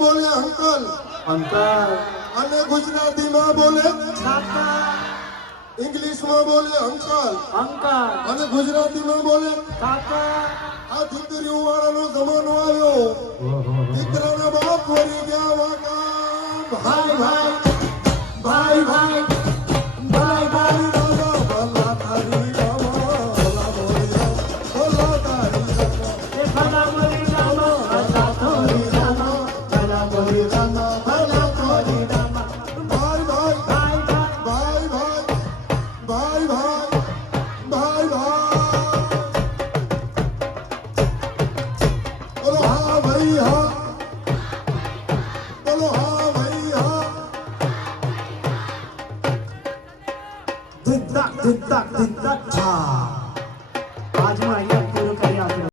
બોલે uncle uncle અને ગુજરાતીમાં બોલે કાકા ઇંગ્લિશમાં બોલે અંકલ અંકલ અને ગુજરાતીમાં બોલે કાકા આ દીકરીઓ વાળાનો જમાનો આવ્યો દીકરાના બાપ વળી ગયા વાકા ભાઈ ભાઈ ભાઈ ભાઈ ભાઈ ભાઈ રામા ભલા તારી રામા ભલા મોરી રામા ભલા તારી રામા એ ભલા મોરી રામા ભલા થોરી રામા ભલા મોરી રામા ભલા થોરી રામા ભાઈ ભાઈ ભાઈ ભાઈ ભાઈ ભાઈ ભાઈ ભાઈ ભાઈ બોલો હા ભાઈ હા બોલો હા ભાઈ હા ધીક ધક ધીક ધક ધીક ધક હા આજમાં